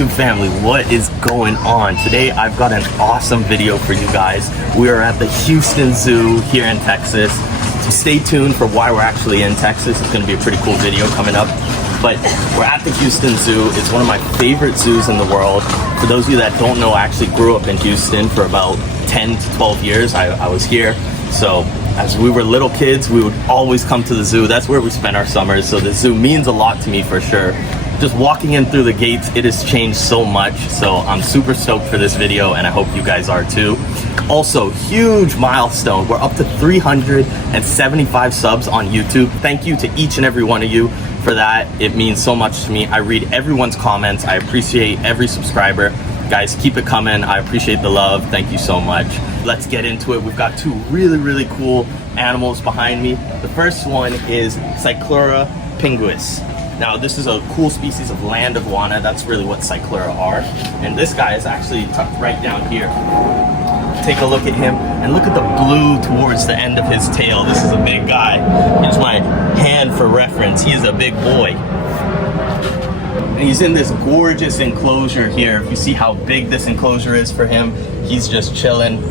YouTube family, what is going on? Today I've got an awesome video for you guys. We are at the Houston Zoo here in Texas. So stay tuned for why we're actually in Texas. It's going to be a pretty cool video coming up. But we're at the Houston Zoo. It's one of my favorite zoos in the world. For those of you that don't know, I actually grew up in Houston for about 10 to 12 years. I was here. So as we were little kids, we would always come to the zoo. That's where we spent our summers. So the zoo means a lot to me for sure. Just walking in through the gates, it has changed so much. So I'm super stoked for this video and I hope you guys are too. Also, huge milestone. We're up to 375 subs on YouTube. Thank you to each and every one of you for that. It means so much to me. I read everyone's comments. I appreciate every subscriber. Guys, keep it coming. I appreciate the love. Thank you so much. Let's get into it. We've got two really cool animals behind me. The first one is Cyclura pinguis. Now, this is a cool species of land iguana. That's really what Cyclura are. And this guy is actually tucked right down here. Take a look at him and look at the blue towards the end of his tail. This is a big guy. Here's my hand for reference. He is a big boy. And he's in this gorgeous enclosure here. If you see how big this enclosure is for him, he's just chilling.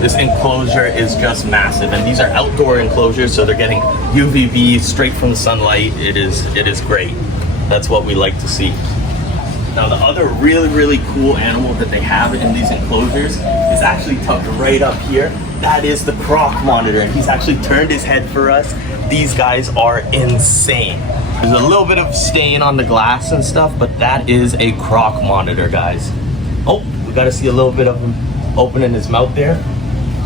This enclosure is just massive, and these are outdoor enclosures, so they're getting UVB straight from the sunlight. It is great. That's what we like to see. Now, the other really cool animal that they have in these enclosures is actually tucked right up here. That is the croc monitor, and he's actually turned his head for us. These guys are insane. There's a little bit of stain on the glass and stuff, but that is a croc monitor, guys. Oh, we got to see a little bit of him opening his mouth there.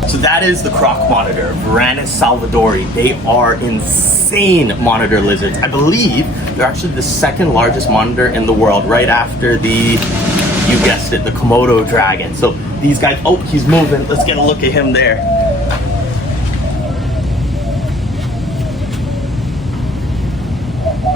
So that is the croc monitor, Varanus salvadori. They are insane monitor lizards. I believe they're actually the second largest monitor in the world, right after the, you guessed it, the Komodo Dragon. So these guys, oh, he's moving. Let's get a look at him there.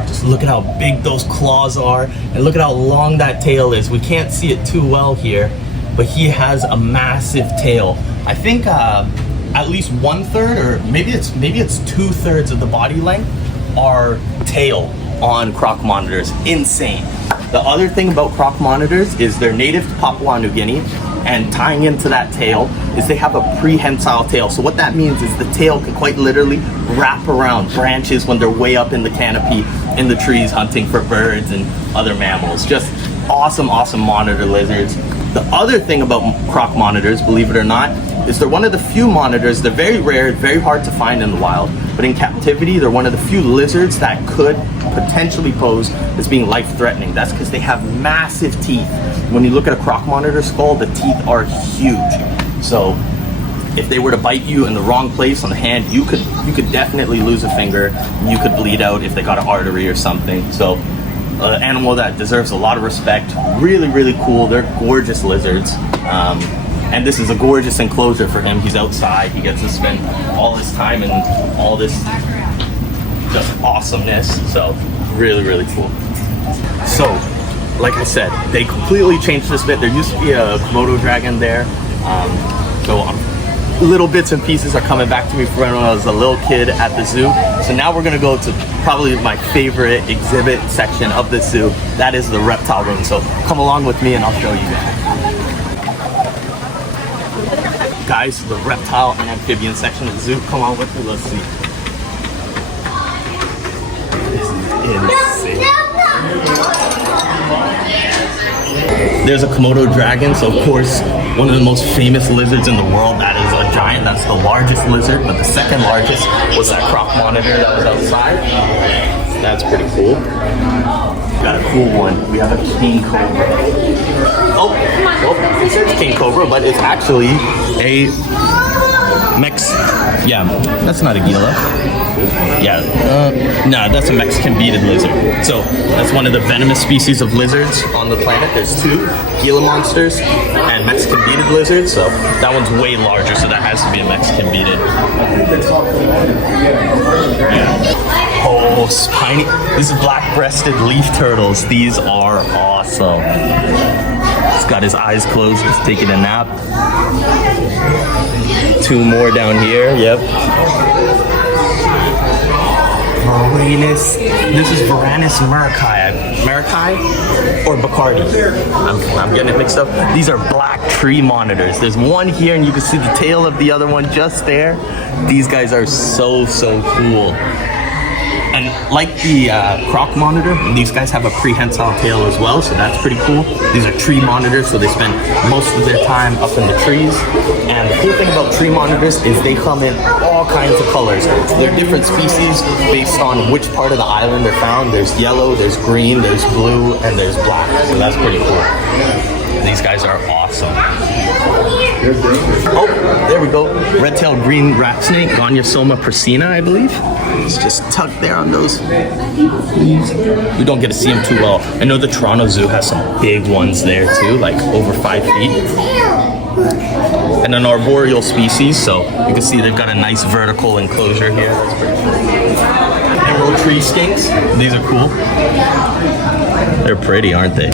Just look at how big those claws are, and look at how long that tail is. We can't see it too well here, but he has a massive tail. I think at least 1/3, or maybe it's 2/3 of the body length are tail on croc monitors. Insane. The other thing about croc monitors is they're native to Papua New Guinea, and tying into that tail is they have a prehensile tail. So what that means is the tail can quite literally wrap around branches when they're way up in the canopy in the trees hunting for birds and other mammals. Just awesome monitor lizards. The other thing about croc monitors, believe it or not, is they're one of the few monitors. They're very rare, very hard to find in the wild, but in captivity, they're one of the few lizards that could potentially pose as being life-threatening. That's because they have massive teeth. When you look at a croc monitor skull, the teeth are huge. So if they were to bite you in the wrong place on the hand, you could definitely lose a finger. You could bleed out if they got an artery or something. So an animal that deserves a lot of respect. Really cool. They're gorgeous lizards. And this is a gorgeous enclosure for him. He's outside. He gets to spend all his time in all this just awesomeness. So really cool. So, like I said, they completely changed this bit. There used to be a Komodo Dragon there. So little bits and pieces are coming back to me from when I was a little kid at the zoo. So now we're gonna go to probably my favorite exhibit section of the zoo. That is the reptile room. So come along with me and I'll show you guys. Guys, the reptile and amphibian section of the zoo. Come on with me, let's see. This is insane. There's a Komodo Dragon, so of course, one of the most famous lizards in the world. That is a giant, that's the largest lizard, but the second largest was that croc monitor that was outside. That's pretty cool. Got a cool one. We have a king cobra. Oh, it says king cobra, but it's actually a yeah, that's not a Gila. Yeah, no, that's a Mexican beaded lizard. So that's one of the venomous species of lizards on the planet. There's two, Gila monsters and Mexican beaded lizards. So that one's way larger, so that has to be a Mexican beaded. Yeah. Oh, spiny. These are black-breasted leaf turtles. These are awesome. He's got his eyes closed. He's taking a nap. Two more down here. Yep. This is Varanus murki. Marikai or Bacardi. I'm getting it mixed up. These are black tree monitors. There's one here and you can see the tail of the other one just there. These guys are so cool. And like the croc monitor, these guys have a prehensile tail as well, so that's pretty cool. These are tree monitors, so they spend most of their time up in the trees. And the cool thing about tree monitors is they come in all kinds of colors. They're different species based on which part of the island they're found. There's yellow, there's green, there's blue, and there's black, so that's pretty cool. These guys are awesome. Oh, there we go. Red-tailed green rat snake, Gonyosoma prasina, I believe. It's just tucked there on those. We don't get to see them too well. I know the Toronto Zoo has some big ones there too, like over 5 feet. And an arboreal species, so you can see they've got a nice vertical enclosure here. That's pretty cool. Emerald tree skinks. These are cool. They're pretty, aren't they?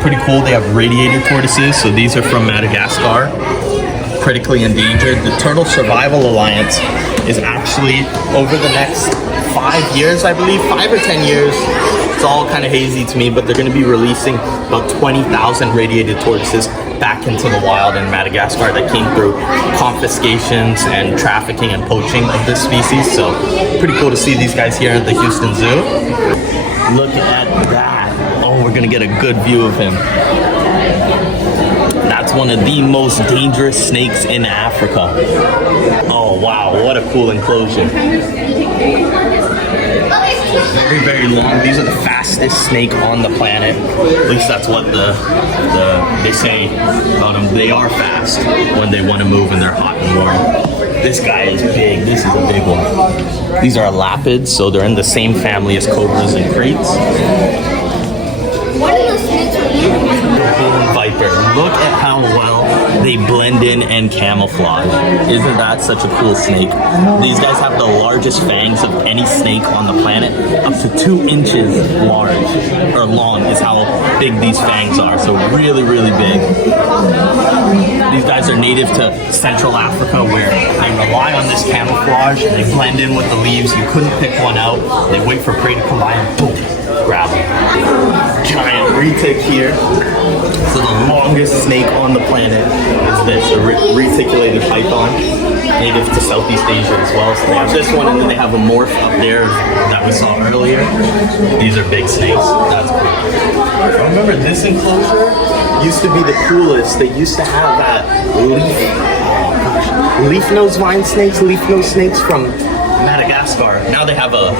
Pretty cool. They have radiator tortoises, so these are from Madagascar, critically endangered. The Turtle Survival Alliance is actually over the next 5 years, I believe, 5 or 10 years. It's all kind of hazy to me, but they're going to be releasing about 20,000 radiated tortoises back into the wild in Madagascar that came through confiscations and trafficking and poaching of this species. So pretty cool to see these guys here at the Houston Zoo. Look at that. Oh, we're gonna get a good view of him. That's one of the most dangerous snakes in Africa. Oh wow, what a cool enclosure. Very long. These are the fastest snake on the planet. At least that's what they say about them. They are fast when they want to move and they're hot and warm. This guy is big. This is a big one. These are lapids, so they're in the same family as cobras and cretes. What are those snakes? Viper. Look at how well they blend in and camouflage. Isn't that such a cool snake? These guys have the largest fangs of any snake on the planet. Up to 2 inches large, or long is how big these fangs are. So really big. These guys are native to Central Africa where they rely on this camouflage. They blend in with the leaves. You couldn't pick one out. They wait for prey to come by and boom, grab them. Giant retic here. So the longest snake on the planet is this, a reticulated python, native to Southeast Asia as well. So they have this one, and then they have a morph up there that we saw earlier. These are big snakes. That's cool. I remember this enclosure used to be the coolest. They used to have that leaf nose vine snakes, leaf nose snakes from Madagascar. Now they have what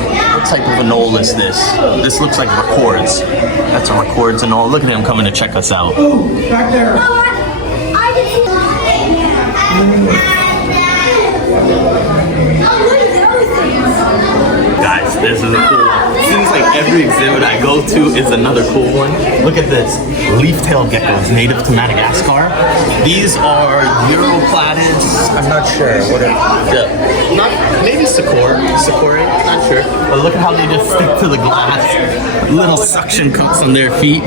type of anole is this? This looks like records. That's a records anole. Look at him coming to check us out. Oh, back there. Guys, this is a cool one. Seems like every exhibit I go to is another cool one. Look at this. Leaf-tailed geckos, native to Madagascar. These are Europlatids. I'm not sure. What are maybe Sakura, not sure. But look at how they just stick to the glass. Little suction cups on their feet.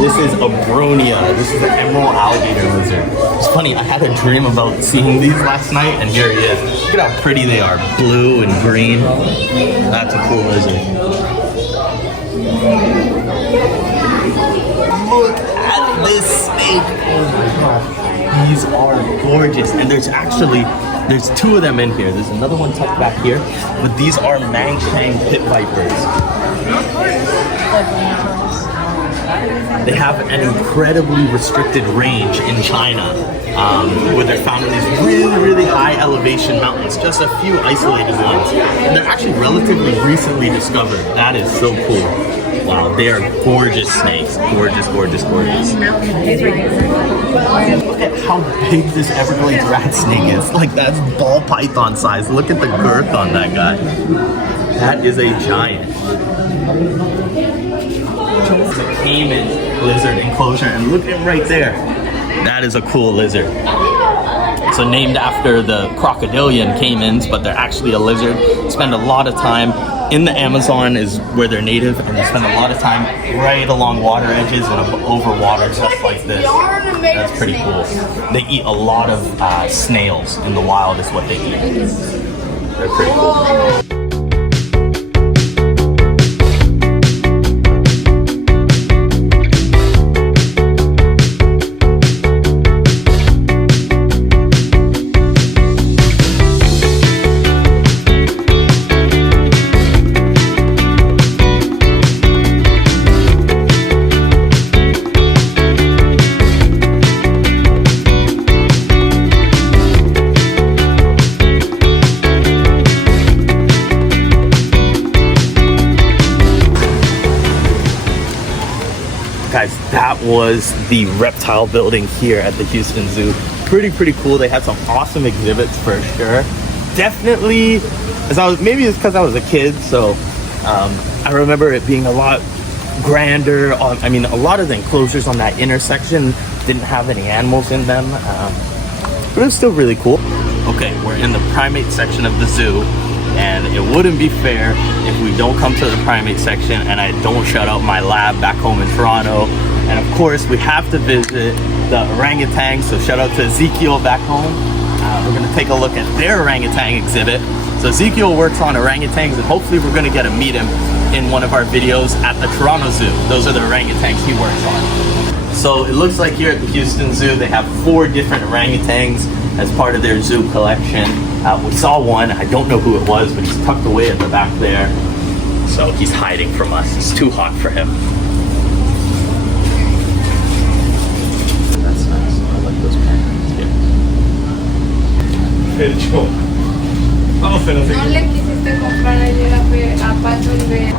This is a Bronia. This is an emerald alligator lizard. It's funny, I had a dream about seeing these last night, and here he is. Look at how pretty they are, blue and green. That's a cool lizard. Look at this snake. Oh my god. These are gorgeous, and there's 2 of them in here. There's another one tucked back here, but these are Mangshang pit vipers. They have an incredibly restricted range in China, where they're found in these really high elevation mountains, just a few isolated ones. And they're actually relatively recently discovered. That is so cool. Wow, they are gorgeous snakes. Gorgeous. Look at how big this Everglades rat snake is. Like, that's ball python size. Look at the girth on that guy. That is a giant. It's a caiman lizard enclosure, and look at him right there. That is a cool lizard. So named after the crocodilian caimans, but they're actually a lizard. Spend a lot of time in the Amazon is where they're native, and they spend a lot of time right along water edges and over water, just like this. That's pretty cool. They eat a lot of snails in the wild is what they eat. They're pretty cool. Guys, that was the reptile building here at the Houston Zoo. Pretty cool. They had some awesome exhibits for sure. Definitely, maybe it's because I was a kid, so I remember it being a lot grander. I mean, a lot of the enclosures on that intersection didn't have any animals in them, but it was still really cool. Okay, we're in the primate section of the zoo. And it wouldn't be fair if we don't come to the primate section and I don't shout out my lab back home in Toronto. And of course, we have to visit the orangutans. So shout out to Ezekiel back home. We're gonna take a look at their orangutan exhibit. So Ezekiel works on orangutans, and hopefully we're gonna get to meet him in one of our videos at the Toronto Zoo. Those are the orangutans he works on. So it looks like here at the Houston Zoo, they have 4 different orangutans as part of their zoo collection. We saw one, I don't know who it was, but he's tucked away at the back there. So he's hiding from us. It's too hot for him. That's nice. I like those penguins here.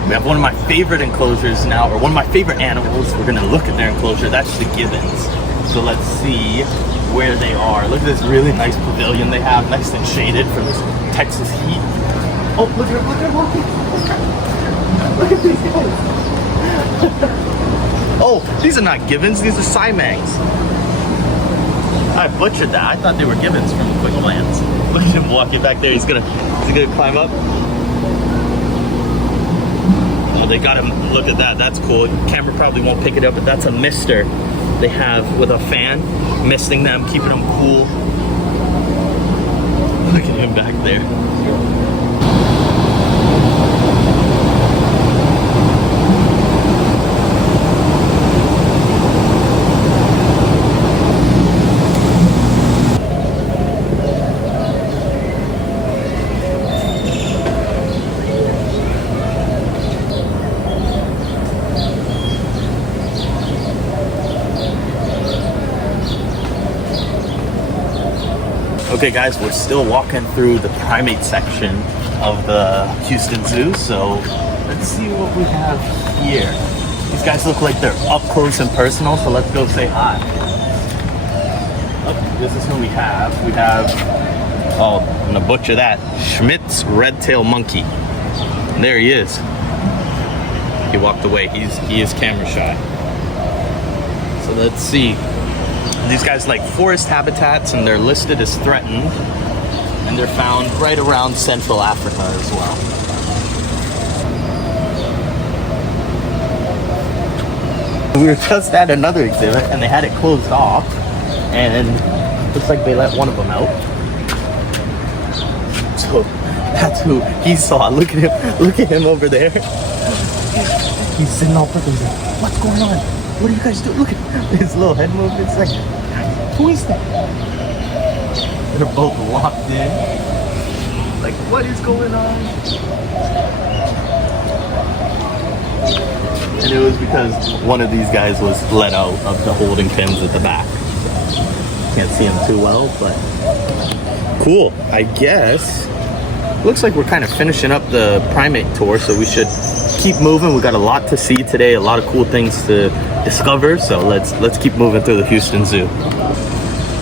We have one of my favorite enclosures now, or one of my favorite animals. We're gonna look at their enclosure. That's the gibbons. So let's see where they are. Look at this really nice pavilion they have, nice and shaded for this Texas heat. Oh, look at walking. Look at these guys. Oh, these are not gibbons, these are siamangs. I butchered that. I thought they were gibbons from Quicklands. Look at him walking back there. Is he gonna climb up? Oh, they got him. Look at that. That's cool. Camera probably won't pick it up, but that's a mister they have with a fan, misting them, keeping them cool. Look at him back there. Okay guys, we're still walking through the primate section of the Houston Zoo, so let's see what we have here. These guys look like they're up close and personal, so let's go say hi. Oh, this is who we have. We have, oh, I'm gonna butcher that, Schmidt's red-tailed monkey. And there he is. He walked away. He is camera shy. So let's see. These guys like forest habitats, and they're listed as threatened, and they're found right around Central Africa as well. We were just at another exhibit and they had it closed off, and looks like they let one of them out. So that's who he saw. Look at him over there. He's sitting all purple. He's like, what's going on? What are you guys doing? Look at his little head movements. Like, who is that? They're both locked in. Like, what is going on? And it was because one of these guys was let out of the holding pens at the back. Can't see him too well, but cool. I guess. Looks like we're kind of finishing up the primate tour, so we should keep moving. We got a lot to see today, a lot of cool things to discover, so let's keep moving through the Houston Zoo.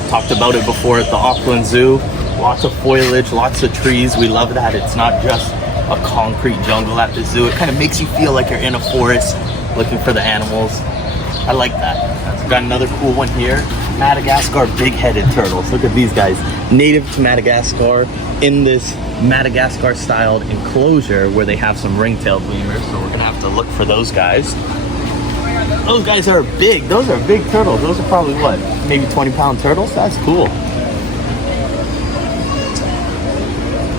Talked about it before at the Auckland Zoo. Lots of foliage, lots of trees. We love that. It's not just a concrete jungle at the zoo. It kind of makes you feel like you're in a forest looking for the animals. I like that. Got another cool one here. Madagascar big-headed turtles. Look at these guys. Native to Madagascar in this Madagascar-styled enclosure where they have some ring-tailed lemurs. So we're gonna have to look for those guys. Those guys are big. Those are big turtles. Those are probably what? Maybe 20-pound turtles? That's cool.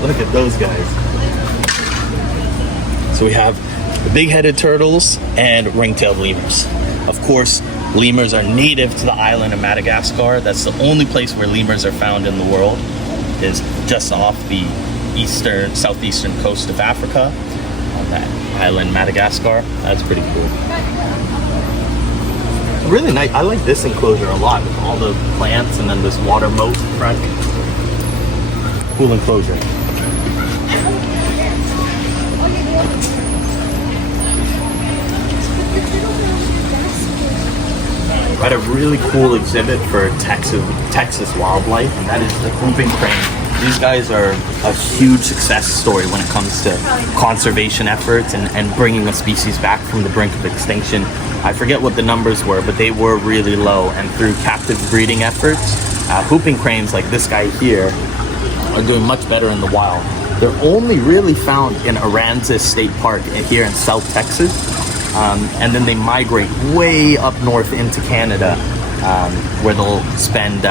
Look at those guys. So we have the big-headed turtles and ring-tailed lemurs. Of course, lemurs are native to the island of Madagascar. That's the only place where lemurs are found in the world, is just off the southeastern coast of Africa, on that island Madagascar. That's pretty cool. Really nice. I like this enclosure a lot with all the plants and then this water moat in front. Cool enclosure. I had a really cool exhibit for Texas wildlife, and that is the whooping crane. These guys are a huge success story when it comes to conservation efforts and bringing a species back from the brink of extinction. I forget what the numbers were, but they were really low, and through captive breeding efforts, whooping cranes like this guy here are doing much better in the wild. They're only really found in Aransas State Park here in South Texas. And then they migrate way up north into Canada, where they'll spend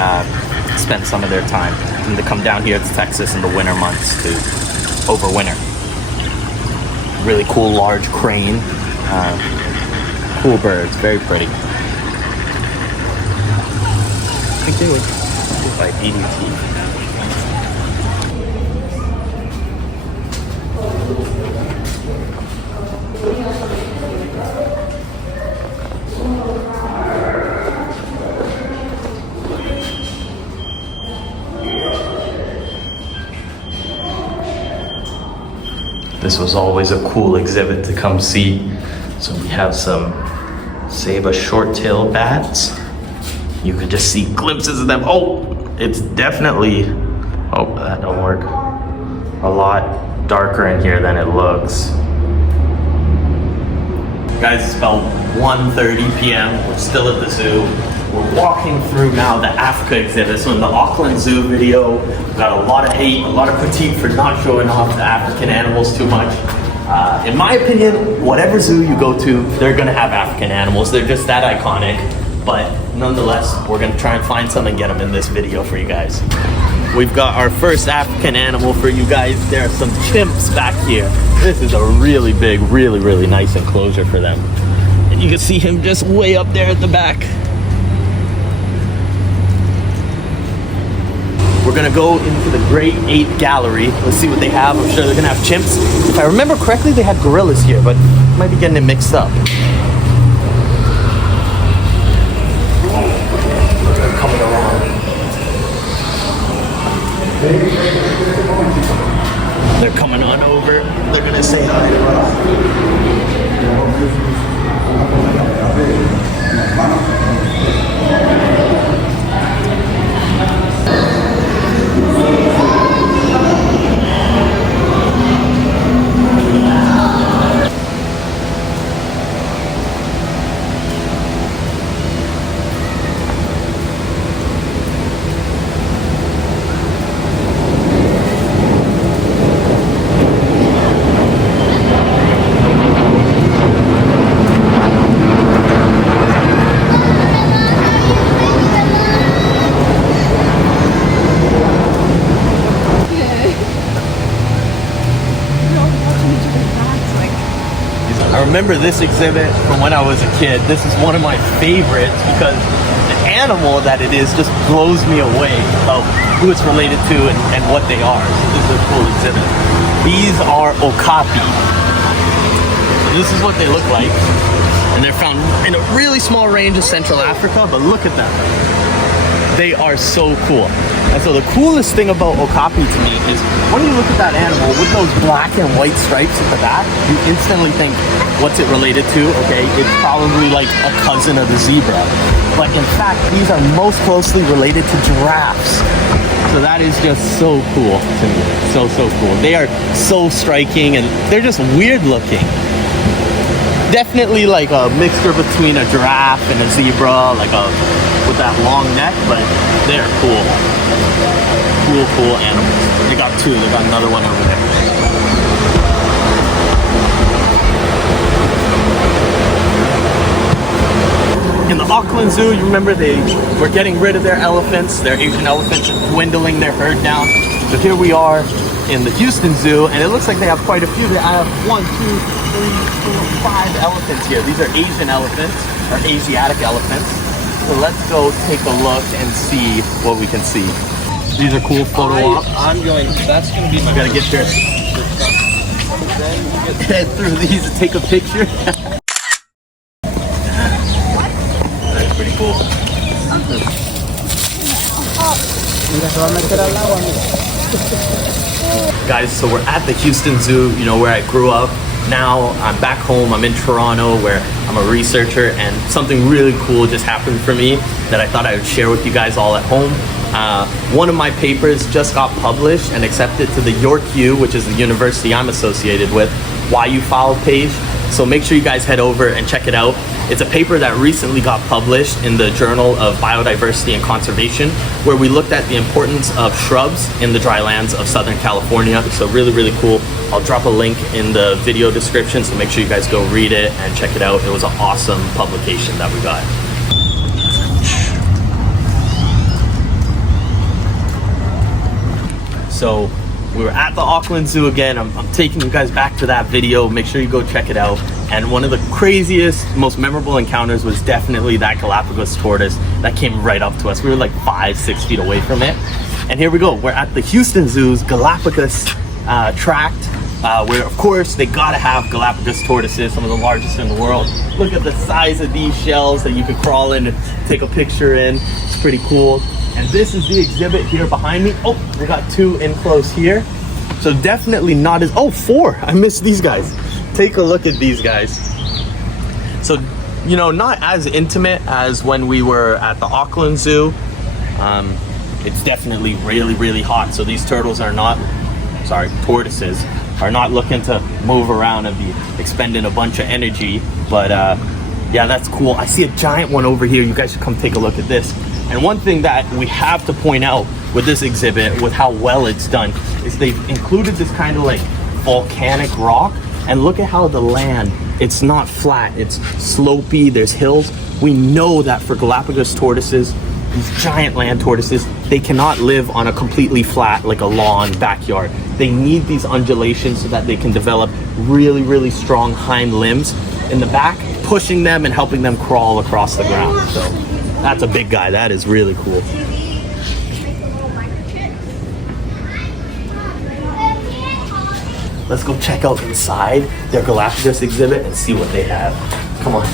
some of their time. And they come down here to Texas in the winter months to overwinter. Really cool large crane. Cool birds, very pretty. I think they would go by DDT. This was always a cool exhibit to come see. So we have some Saba short-tailed bats. You could just see glimpses of them. Oh, it's definitely, oh, that don't work. A lot darker in here than it looks. Guys, it's about 1:30 p.m. We're still at the zoo. We're walking through now the Africa exhibit. So in the Auckland Zoo video, we got a lot of hate, a lot of critique for not showing off the African animals too much. In my opinion, whatever zoo you go to, they're gonna have African animals. They're just that iconic. But nonetheless, we're gonna try and find some and get them in this video for you guys. We've got our first African animal for you guys. There are some chimps back here. This is a really big, really nice enclosure for them. And you can see him just way up there at the back. We're gonna go into the Great Ape Gallery. Let's see what they have. I'm sure they're gonna have chimps. If I remember correctly, they had gorillas here, but I might be getting it mixed up. They're coming around. They're coming on over. They're gonna say hi to I remember this exhibit from when I was a kid. This is one of my favorites because the animal that it is just blows me away about who it's related to and what they are. So this is a cool exhibit. These are Okapi. So this is what they look like. And they're found in a really small range of Central Africa, but look at them. They are so cool. And so the coolest thing about Okapi to me is when you look at that animal with those black and white stripes at the back, you instantly think, what's it related to? Okay, it's probably like a cousin of the zebra. But in fact, these are most closely related to giraffes. So that is just so cool to me. So cool. They are so striking and they're just weird looking. definitely like a mixture between a giraffe and a zebra, like a with that long neck, but they're cool. Cool animals. They got two. They got another one over there. In the Auckland Zoo, you remember they were getting rid of their elephants. Their Asian elephants are dwindling their herd down. So here we are in the Houston Zoo, and it looks like they have quite a few. I have 1, 2, 3, 4, 5 elephants here. These are Asian elephants, or Asiatic elephants. So let's go take a look and see what we can see. These are cool photo ops. That's going to be my... Gotta get there. Head through these and take a picture. That's pretty cool. Guys, so we're at the Houston Zoo, you know, where I grew up. Now I'm back home. I'm in Toronto, where I'm a researcher, and something really cool just happened for me that I thought I would share with you guys all at home. One of my papers just got published and accepted to the York U, which is the university I'm associated with, Why You Filed page. So make sure you guys head over and check it out. It's a paper that recently got published in the Journal of Biodiversity and Conservation, where we looked at the importance of shrubs in the dry lands of Southern California. So really cool. I'll drop a link in the video description, so make sure you guys go read it and check it out. It was an awesome publication that we got. So we were at the Auckland Zoo again. I'm taking you guys back to that video. Make sure you go check it out. And one of the craziest, most memorable encounters was definitely that Galapagos tortoise that came right up to us. We were like 5-6 feet away from it. And here we go. We're at the Houston Zoo's Galapagos tract, where of course they gotta have Galapagos tortoises, some of the largest in the world. Look at the size of these shells that you could crawl in and take a picture in. It's pretty cool. And this is the exhibit here behind me. Oh, we got 2 in close here. So definitely not as, 4. I missed these guys. Take a look at these guys. So, you know, not as intimate as when we were at the Auckland Zoo. It's definitely really hot. So these tortoises are not looking to move around and be expending a bunch of energy. But yeah, that's cool. I see a giant one over here. You guys should come take a look at this. And one thing that we have to point out with this exhibit, with how well it's done, is they've included this kind of like volcanic rock. And look at how the land, it's not flat, it's slopey, there's hills. We know that for Galapagos tortoises, these giant land tortoises, they cannot live on a completely flat, like a lawn backyard. They need these undulations so that they can develop really strong hind limbs in the back, pushing them and helping them crawl across the ground. So that's a big guy. That is really cool. Let's go check out inside their Galapagos exhibit and see what they have. Come on.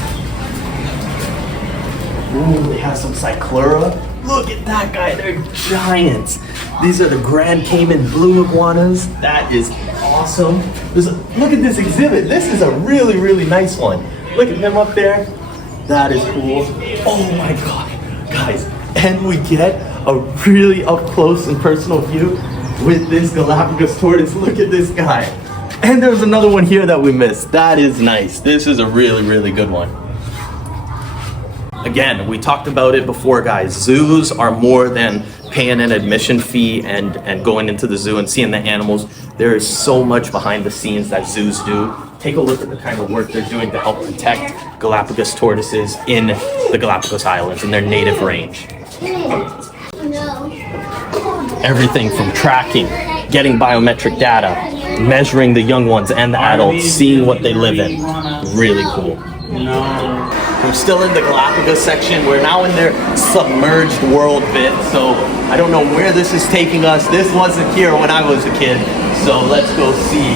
Ooh, they have some cyclura. Look at that guy. They're giants. These are the Grand Cayman blue iguanas. That is awesome. Look at this exhibit. This is a really nice one. Look at him up there. That is cool. Oh my God, guys. And we get a really up close and personal view with this Galapagos tortoise. Look at this guy. And there's another one here that we missed. That is nice. This is a really good one. Again, we talked about it before, guys. Zoos are more than paying an admission fee and going into the zoo and seeing the animals. There is so much behind the scenes that zoos do. Take a look at the kind of work they're doing to help protect Galapagos tortoises in the Galapagos Islands, in their native range. Everything from tracking, getting biometric data, measuring the young ones and the adults, seeing what they live in. Really cool. We're still in the Galapagos section. We're now in their submerged world bit, so I don't know where this is taking us. This wasn't here when I was a kid, so let's go see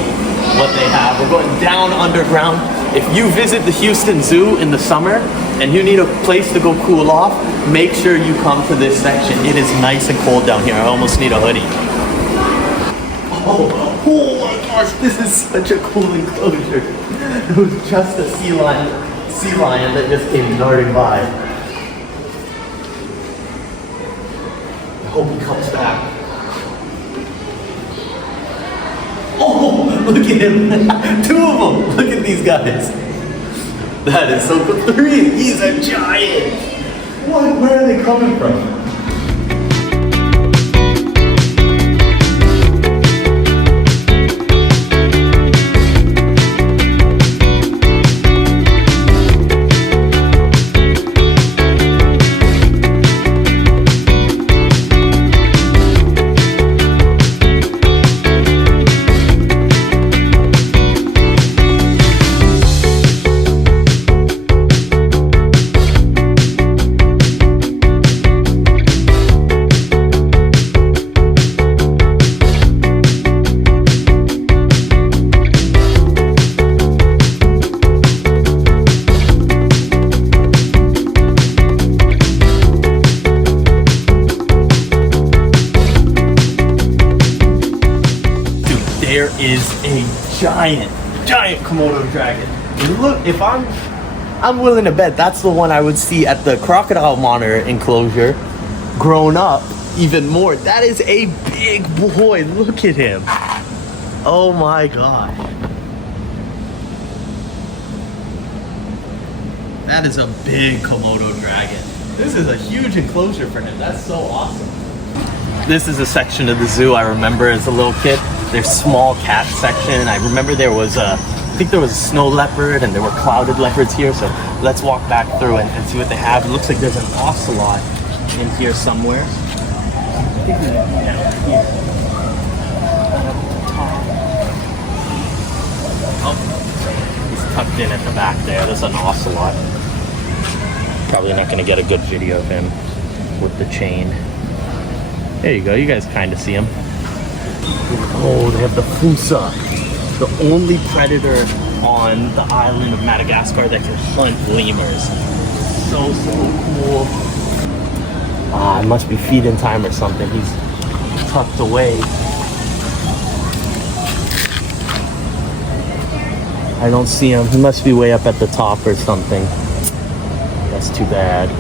what they have. We're going down underground. If you visit the Houston Zoo in the summer and you need a place to go cool off, make sure you come to this section. It is nice and cold down here. I almost need a hoodie. Oh my gosh, this is such a cool enclosure. It was just a sea lion that just came darting by. I hope he comes back. Oh, look at him. 2 of them. Look at these guys. That is so cool. 3. He's a giant. What? Where are they coming from? There is a giant Komodo dragon. And look, if I'm willing to bet that's the one I would see at the crocodile monitor enclosure grown up even more. That is a big boy. Look at him. Oh my gosh. That is a big Komodo dragon. This is a huge enclosure for him. That's so awesome. This is a section of the zoo I remember as a little kid. There's small cat section. I remember there was I think there was a snow leopard and there were clouded leopards here. So let's walk back through and see what they have. It looks like there's an ocelot in here somewhere. I think we're down here. Oh, he's tucked in at the back there. There's an ocelot. Probably not gonna get a good video of him with the chain. There you go, you guys kind of see him. Oh, they have the Fusa, the only predator on the island of Madagascar that can hunt lemurs. So cool. Ah, it must be feeding time or something. He's tucked away. I don't see him. He must be way up at the top or something. That's too bad.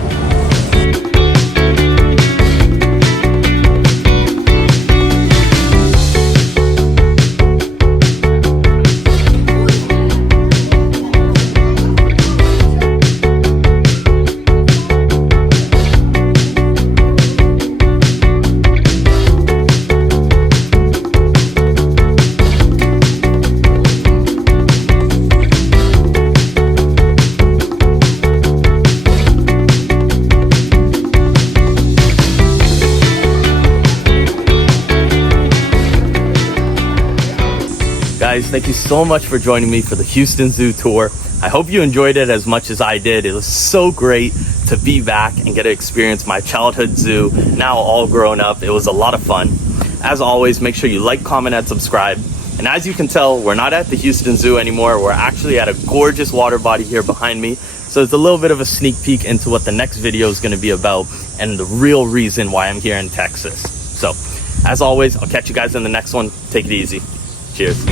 Guys, thank you so much for joining me for the Houston Zoo tour. I hope you enjoyed it as much as I did. It was so great to be back and get to experience my childhood zoo, now all grown up. It was a lot of fun. As always, make sure you like, comment, and subscribe. And as you can tell, we're not at the Houston Zoo anymore. We're actually at a gorgeous water body here behind me. So it's a little bit of a sneak peek into what the next video is going to be about and the real reason why I'm here in Texas. So, as always, I'll catch you guys in the next one. Take it easy. Cheers.